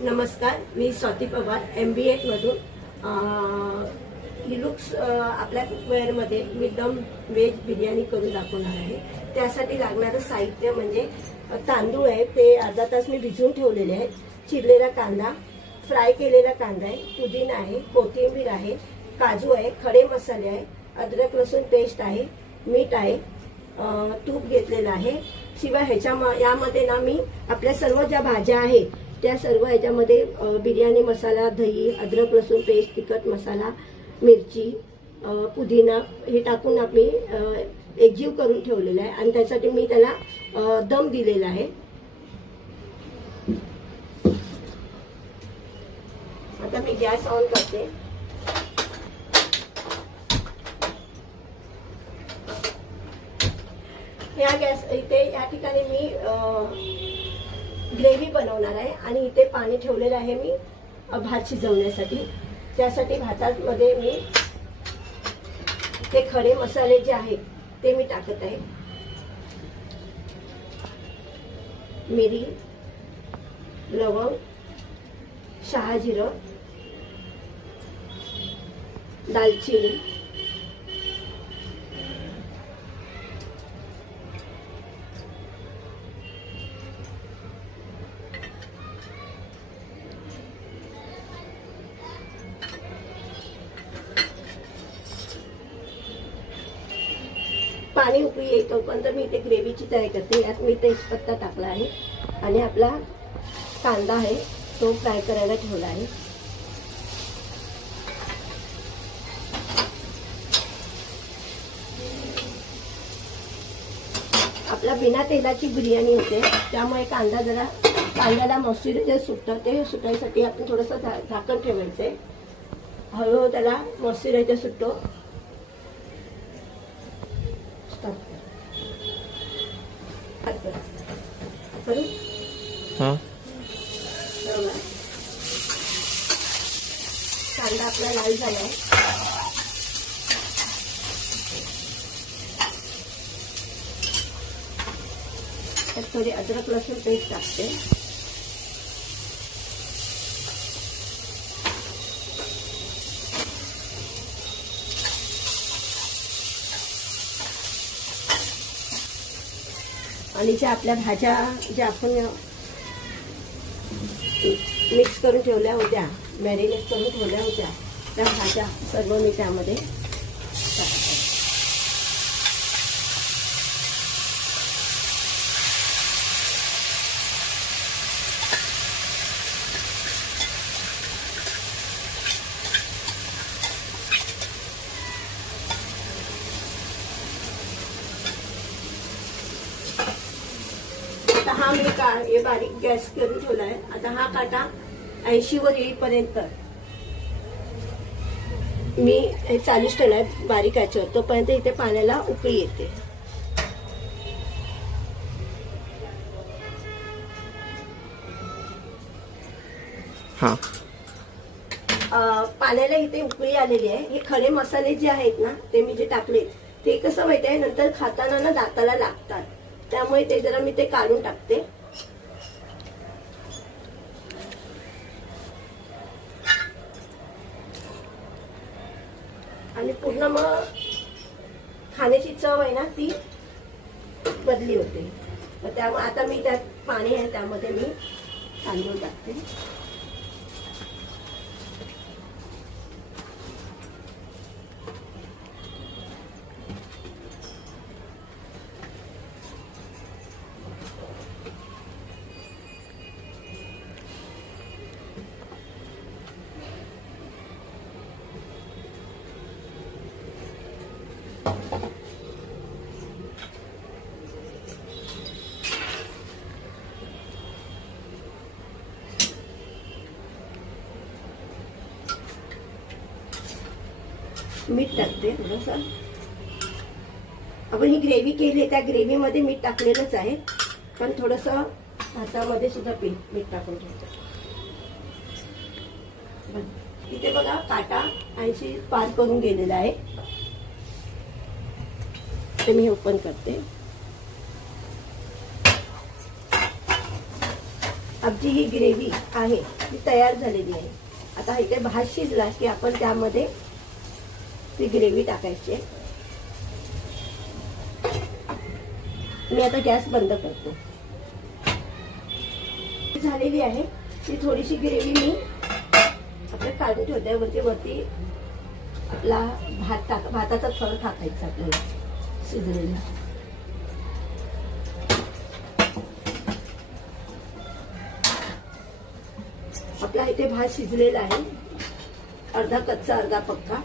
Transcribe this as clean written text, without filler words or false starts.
नमस्कार, मी स्वाती पवार MBA मधून हिलुक्स आपल्या कुकवेअरमध्ये मी दम व्हेज बिर्याणी करून दाखवणार आहे। त्यासाठी लागणारं साहित्य म्हणजे तांदूळ आहे, ते अर्धा तास मी भिजवून ठेवलेले आहेत, चिरलेला कांदा, फ्राय केलेला कांदा आहे, पुदिना आहे, कोथिंबीर आहे, काजू आहे, खडे मसाले आहे, अद्रक लसूण पेस्ट आहे, मीठ आहे, तूप घेतलेलं आहे। शिवाय यामध्ये ना मी आपल्या सर्व ज्या भाज्या आहेत त्या सर्व ह्याच्यामध्ये बिर्याणी मसाला, दही, अद्रक लसूण पेस्ट, तिखट मसाला, मिरची, पुदिना हे टाकून आम्ही एकजीव करून ठेवलेला आहे आणि त्यासाठी मी त्याला दम दिलेला आहे। आता मी गॅस ऑन करते। या ठिकाणी मी ग्रेव्ही बनवणार आहे आणि इथे पाणी ठेवलेलं आहे मी भात शिजवण्यासाठी। त्यासाठी भातामध्ये मी ते खडे मसाले जे आहेत ते मी टाकत आहे। मिरी, लवंग, शहाजिरं, दालचिनी, पाणी उकळी येतो तोपर्यंत मी इथे ग्रेव्हीची तयारी करते। यात मी तेजपत्ता टाकला आहे आणि आपला कांदा आहे तो फ्राय करायला ठेवला आहे। आपला बिना तेलाची बिर्याणी होते, त्यामुळे कांद्याला मॉइश्चरायझर सुटतं, ते सुटायसाठी आपण थोडंसं झाकण ठेवायचंय। हळूहळू त्याला मॉइश्चरायझर सुटतो। कांदा आपला लाल झालाय, त्यात थोडी अद्रक लसूण पेस्ट टाकते। आणि ज्या आपल्या भाज्या ज्या आपण मिक्स करून ठेवल्या होत्या, मॅरिनेट करून ठेवल्या होत्या, त्या भाज्या सर्व मी त्यामध्ये टाकते। हा मी हे बारीक गॅस करून ठेवला आहे। आता हा काटा 80 वर येईपर्यंत मी हे चालूच ठेवलाय बारीक आचेवर, तोपर्यंत इथे पाण्याला उकळी येते। पाण्याला इथे उकळी आलेली आहे। हे खडे मसाले जे आहेत ना ते मी जे टाकले ते कसं माहितीये, नंतर खाताना ना दाताला लागतात, त्यामुळे ते जरा मी ते काढून टाकते। आणि पूर्ण मग खाण्याची चव आहे ना ती बदली होते। त्यामुळे आता मी त्यात पाणी आहे त्यामध्ये मी तांदूळ टाकते। मीठ टाकते थोडंसं। आपण ही ग्रेव्ही केली आहे त्या ग्रेव्ही मध्ये मीठ टाकलेलंच आहे, पण थोडंसं भातामध्ये सुद्धा मीठ टाकून ठेवतो। इथे बघा काटा 80 पार करून गेलेला आहे, ते मी ओपन करते। आपली ही ग्रेव्ही आहे ती तयार झालेली आहे. आता इथे भात शिजला की आपण त्यामध्ये ती ग्रेव्ही टाकायची आहे. मी आता गॅस बंद करतो. झालेली आहे ती थोडीशी ग्रेव्ही मी आपल्या काढून ठेवते. वरती आपला भाताचा थर टाकायचा आपल्याला शिजलेला. आपला इथे भात शिजलेला आहे, अर्धा कच्चा अर्धा पक्का.